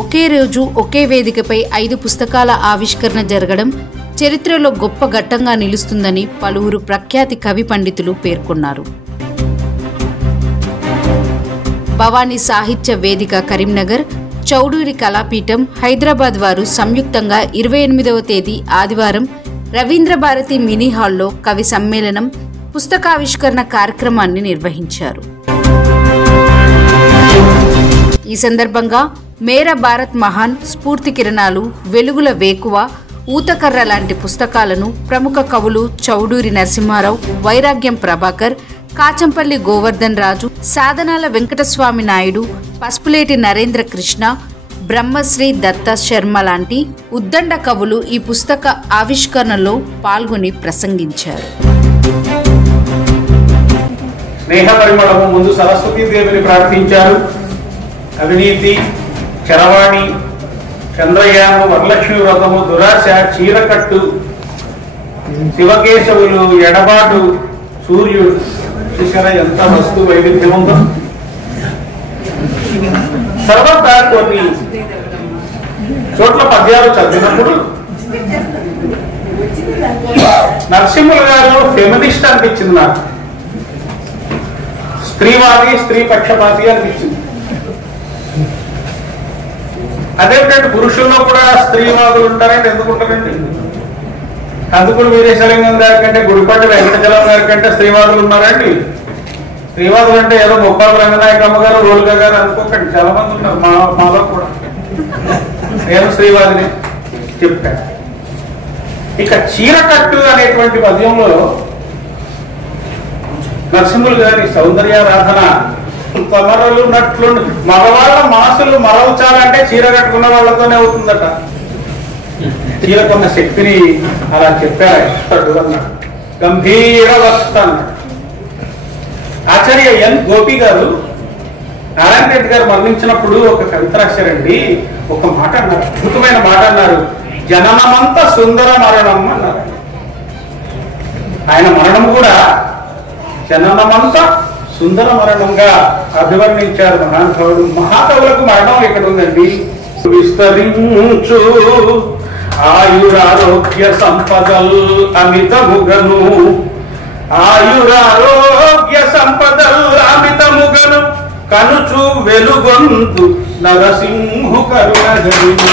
ఒకే రోజు ఒకే వేదికపై 5 పుస్తకాల ఆవిష్కరణ జరగడం చరిత్రలో గొప్ప ఘట్టంగా నిలుస్తుందని పలువురు ప్రఖ్యాతి కవి పండితులు పేర్కొన్నారు. భవానీ సాహిత్య వేదిక కరీంనగర్, చౌడూరి కళాపీఠం హైదరాబాద్ వారు సంయుక్తంగా 28వ తేదీ ఆదివారం రవీంద్ర భారతి మినీ హాల్లో కవి సమ్మేళనం, పుస్తకావిష్కరణ కార్యక్రమాన్ని నిర్వహించారు. ఈ సందర్భంగా మేరా భారత్ మహాన్, స్ఫూర్తి కిరణాలు, వెలుగుల వేకువ, ఊతకర్ర లాంటి పుస్తకాలను ప్రముఖ కవులు చౌడూరి నరసింహారావు, వైరాగ్యం ప్రభాకర్, కాచంపల్లి గోవర్ధన్ రాజు, సాధనాల వెంకటస్వామి నాయుడు, పసుపులేటి నరేంద్ర కృష్ణ, బ్రహ్మశ్రీ దత్త శర్మ లాంటి ఉద్దండ కవులు ఈ పుస్తక ఆవిష్కరణలో పాల్గొని ప్రసంగించారు. స్నేహ పరిమళము ముందు సరస్వతీదేవిని ప్రార్థించారు. అవినీతి, చరవాణి, చంద్రయాను, వరలక్ష్మి వ్రతము, దురాశ, చీరకట్టు, శివకేశవులు, ఎడబాటు, సూర్యుడు. చూసారా ఎంత వస్తు వైవిధ్యం ఉందో. తర్వాత కొన్ని చోట్ల పద్యాలు చదివినప్పుడు నరసింహులు గారు ఫెమినిస్ట్ అనిపించింది నాకు. స్త్రీవాది, స్త్రీ పక్షపాతి అనిపించింది. అదేంటంటే పురుషుల్లో కూడా స్త్రీవాదులు ఉంటారంటే ఎందుకు ఉంటారండి? కందుకూరు వీరేశలింగం గారి కంటే, గుడిపాటి వెంకటచలం గారి కంటే స్త్రీవాదులు ఉన్నారండి. స్త్రీవాదులు అంటే ఏదో ముప్పాల రంగనాయకమ్మ గారు, రోలుగా గారు అనుకోకండి, చాలా మంది ఉన్నారు మాలో కూడా. నేను స్త్రీవాదిని చెప్పాను. ఇక చీరకట్టు అనేటువంటి పద్యంలో నరసింహులు గారి సౌందర్యారాధన తమరలు నట్లు మగవాళ్ళ మనసులు మరల్చాలంటే చీర కట్టుకున్న వాళ్ళతోనే అవుతుందట. చీరకున్న శక్తిని అలా చెప్పాడు అన్నాడు. గంభీర వక్త అన్నాడు. ఆచార్య ఎన్ గోపి గారు నారాయణ రెడ్డి గారు మరణించినప్పుడు ఒక కవిత రాశారండి. ఒక మాట అన్నారు, అద్భుతమైన మాట అన్నారు. జననమంత సుందర మరణం అన్నారు. ఆయన మరణం కూడా జననమంతా సుందర మరణంగా అభివర్ణించారు మహానుభావుడు. మహాకవులకు మరణం ఎక్కడ ఉందండి? విస్తరించు ఆయురారోగ్య సంపదల్ అమితముగను, ఆయురారోగ్య సంపదల్ అమితముగను, కనుచు వెలుగొందు నరసింహు కరుణ జరిమా.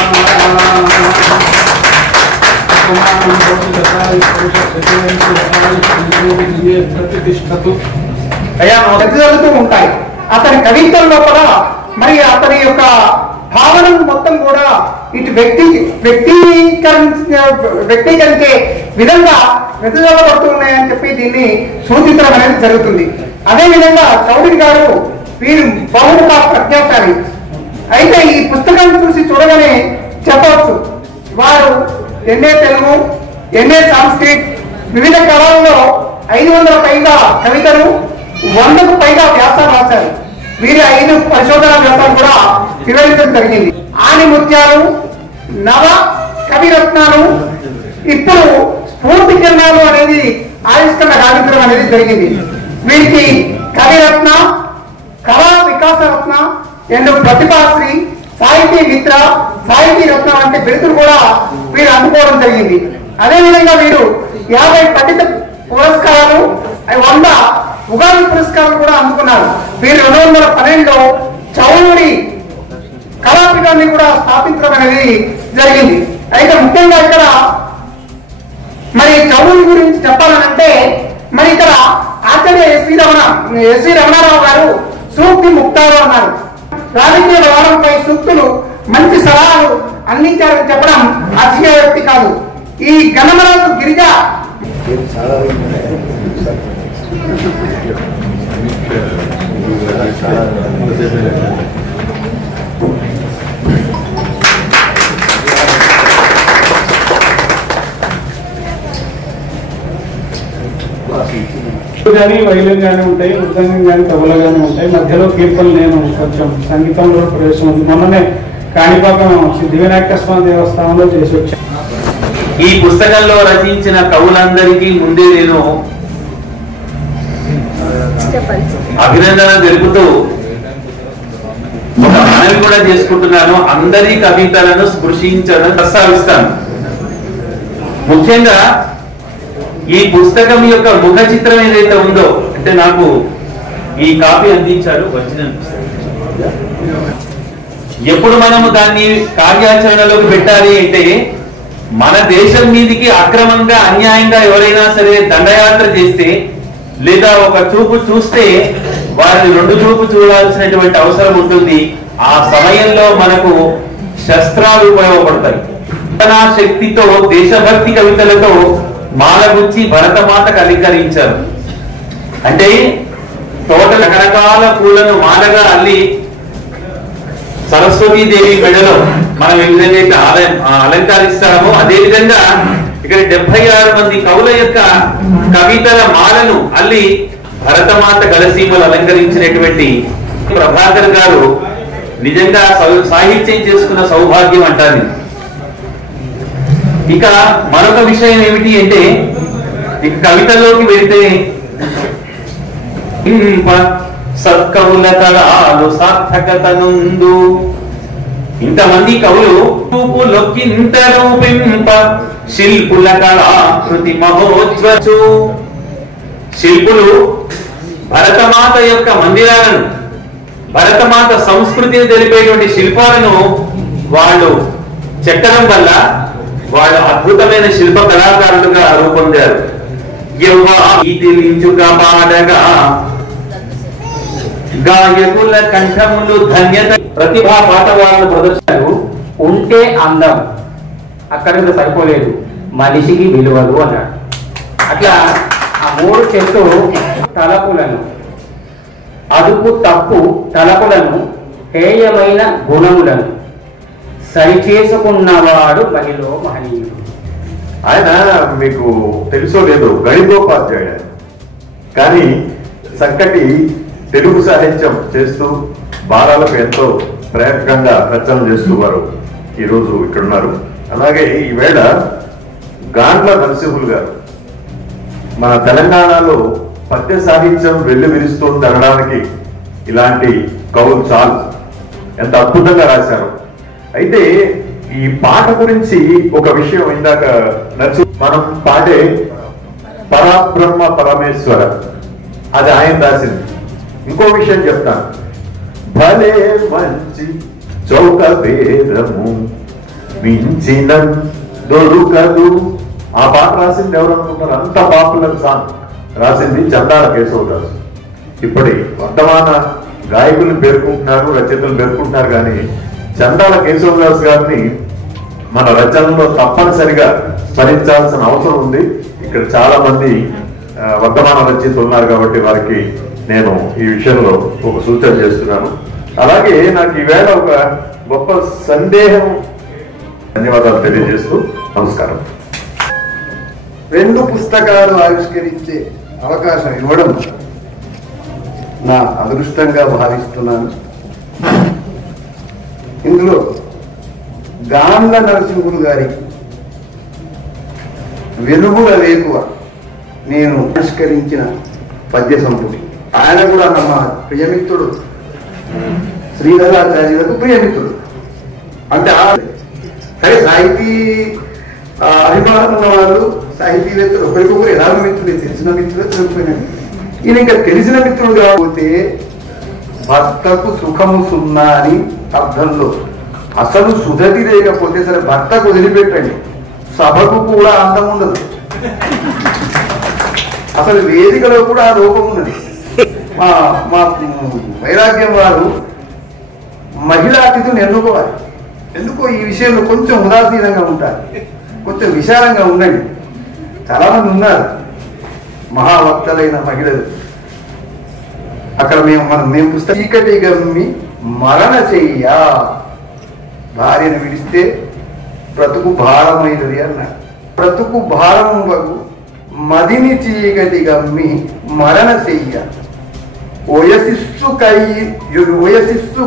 జరుగుతూ ఉంటాయి. అతని కవిత్వంలో కూడా మరి అతని యొక్క భావన మొత్తం కూడా ఇటు వ్యక్తీకరించే విధంగా వెదజల్లబడుతూ ఉన్నాయని చెప్పి దీన్ని సూచించడం అనేది జరుగుతుంది. అదేవిధంగా చౌదరి గారు వీరు బహుముఖ ప్రజ్ఞాశాలి. అయితే ఈ పుస్తకాన్ని చూసి చూడగానే చెప్పవచ్చు, వారు ఎంఏ తెలుగు, ఎంఏ సంస్కృత్, వివిధ కళల్లో 500 పైగా కవితలు, 100కు పైగా వ్యాసాలు రాశారు. వీరి 5 పరిశోధన వ్యాసాలు కూడా వివరించడం జరిగింది. ఆణిముత్యాలు, నవ కవిరత్నాలు, ఇప్పుడు స్ఫూర్తి కిరణాలు అనేది ఆవిష్కరణ గావించడం అనేది జరిగింది. వీరికి కవిరత్న, కళా వికాస రత్న, ప్రతిభాశ్రీ, సాహితీ మిత్ర, సాహితీ రత్న వంటి బిరుదులు కూడా వీరు అందుకోవడం జరిగింది. అదేవిధంగా వీరు 50 పండిత పురస్కారాలు, 100 ఉగాది పురస్కారాలు కూడా అందుకున్నారు. వీరు 2012లో చౌడూరి కళాపీఠాన్ని కూడా స్థాపించడం అనేది జరిగింది. అయితే ముఖ్యంగా ఇక్కడ మరి చౌడూరి గురించి చెప్పాలనంటే మరి ఇక్కడ ఆచార్య ఎస్వి రమణారావు గారు సూక్తి ముక్తారు అన్నారు. రాజకీయ వ్యవహారంపై సూక్తులు మంచి సలహాలు అందించారని చెప్పడం అతిశయోక్తి కాదు. ఈ గణమరాజు గిరిజ కానీ వైలిన్ గానీ ఉంటాయి, మృదంగం కానీ తబలా గానీ ఉంటాయి. మధ్యలో కీర్తనలు నేను కొంచెం సంగీతంలో ప్రవేశం ఉంది. మొన్ననే కాణిపాకం సిద్ధి వినాయక స్వామి దేవస్థానంలో చేసి వచ్చాను. ఈ పుస్తకంలో రచించిన కవులందరికీ ముందే నేను అభినందన తెలుపుతూ ఒక మనవి కూడా చేసుకుంటున్నాను. అందరి కవితలను స్పృశించడం ప్రస్తావిస్తాను. ముఖ్యంగా ఈ పుస్తకం యొక్క ముఖ చిత్రం ఏదైతే ఉందో, అంటే నాకు ఈ కాపీ అందించారు ఒరిజినల్ పుస్తకం. ఎప్పుడు మనము దాన్ని కార్యాచరణలోకి పెట్టాలి అంటే, మన దేశం మీదికి అక్రమంగా అన్యాయంగా ఎవరైనా సరే దండయాత్ర చేస్తే లేదా ఒక చూపు చూస్తే వారిని రెండు చూపు చూడాల్సినటువంటి అవసరం ఉంటుంది. ఆ సమయంలో మనకు శస్త్రాలు ఉపయోగపడతాయి. శక్తితో దేశభక్తి కవితలతో మాలగుచ్చి భరతమాతకు అలంకరించారు. అంటే తోట రకరకాల పూలను మాలగా అల్లి సరస్వతీదేవి మెడలో మనం ఏ విధంగా అయితే అలంకరిస్తామో అదే విధంగా ఇక్కడ 76 మంది కవుల యొక్క కవితల మాలను అల్లి భరతమాత గలసీమలు అలంకరించినటువంటి ప్రభాకర్ గారు నిజంగా సాహిత్యం చేసుకున్న సౌభాగ్యం అంటారు. ఇక మరొక విషయం ఏమిటి అంటే, ఇక కవితలోకి వెళితే సత్కవుల తలాలు సార్థకత నుండు, ఇంతమంది కవులు రూపులొక్కింత రూపింప శిల్పుల కళాకృతి మహోజ్వచు. శిల్పులు భరతమాత యొక్క మందిరాలను, భరతమాత సంస్కృతిని తెలిపేటువంటి శిల్పాలను వాళ్ళు చెక్కడం వల్ల వాళ్ళు అద్భుతమైన శిల్ప కళాకారులుగా రూపొందారు. పాడగా గాయకుల కంఠములు ధన్యత ప్రతిభా పాటవాళ్ళను ప్రదర్శనలు ఉంటే అందం, అక్కడ సరిపోలేదు, మనిషికి విలువలు అన్నాడు. అట్లా ఆ 3 చెట్టు తలపులను, అదుపు తప్పు తలపులను, హేయమైన గుణములను సరిచేసుకున్నవాడు మహిళలో మహనీయుడు. ఆయన మీకు తెలుసో లేదో గణితోపాధ్యాయుడు, కానీ చక్కటి తెలుగు సాహిత్యం చేస్తూ బాలలకు ఎంతో ప్రయత్నంగా రచన చేస్తూ వారు ఈరోజు ఇక్కడున్నారు. అలాగే ఈవేళ గాండ్ల నరసింహులు గారు మన తెలంగాణలో పద్య సాహిత్యం వెల్లువిరుస్తుంది అనడానికి ఇలాంటి కవులు చాలు, ఎంత అద్భుతంగా రాశారు. అయితే ఈ పాట గురించి ఒక విషయం ఇందాక మనం పాడే పరబ్రహ్మ పరమేశ్వర, అది ఆయన రాసింది. ఇంకో విషయం చెప్తాను, భలే మంచి చౌక వేదము మించిన దొరుకదు. ఆ పాట రాసింది ఎవరు అనుకుంటారు? అంత పాపులర్ సాంగ్ రాసింది చందాల కేశవదాసు. ఇప్పటి వర్తమాన గాయకులు పేర్కొంటున్నారు, రచయితలు పేర్కొంటున్నారు, కానీ చందాల కేశవదాస్ గారిని మన రచనలో తప్పనిసరిగా స్మరించాల్సిన అవసరం ఉంది. ఇక్కడ చాలా మంది వర్తమాన రచయితలు ఉన్నారు కాబట్టి వారికి నేను ఈ విషయంలో ఒక సూచన చేస్తున్నాను. అలాగే నాకు ఈవేళ ఒక గొప్ప సందేహం, ధన్యవాదాలు తెలియజేస్తూ నమస్కారం. 2 పుస్తకాలు ఆవిష్కరించే అవకాశం ఇవ్వడం నా అదృష్టంగా భావిస్తున్నాను. ఇందులో గాండ్ల నరసింహులు గారి వెలుగుల వేకువ నేను ఆవిష్కరించిన పద్య సంపుటి. ఆయన కూడా మా ప్రియమిత్రుడు, శ్రీధరాచార్యులకు ప్రియమిత్రుడు. అంటే సరే సాహితీ అభిమానం ఉన్న వాళ్ళు, సాహితీవేత్తలు ఒకరికొకరు ఎలాగో మిత్రులే, తెలిసిన మిత్రులే తెలిసిపోయినాడు. ఈయన ఇంకా తెలిసిన మిత్రుడు కాకపోతే భర్తకు సుఖము సున్నా అని అర్థంలో, అసలు సుధతి లేకపోతే సరే భర్తకు వదిలిపెట్టండి, సభకు కూడా అందం ఉండదు, అసలు వేదికలో కూడా ఆ లోపం ఉన్నది. మా వైరాగ్యం వారు మహిళా అతిథులను ఎన్నుకోవాలి. ఎందుకో ఈ విషయంలో కొంచెం ఉదాసీనంగా ఉంటారు, కొంచెం విశాలంగా ఉండండి. చాలా మంది ఉన్నారు మహావక్తలైన మహిళలు. అక్కడ మేము పుస్తకం చీకటి గమ్మి మరణ చెయ్య, భార్యను విడిస్తే బ్రతుకు భారమైనది అన్నాడు. బ్రతుకు భారం మదిని చీకటి గమ్మి మరణ చెయ్య, ఓయసిస్సు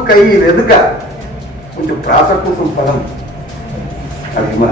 కై వెదుక. కొంచెం ప్రాస కోసం పదం అది మన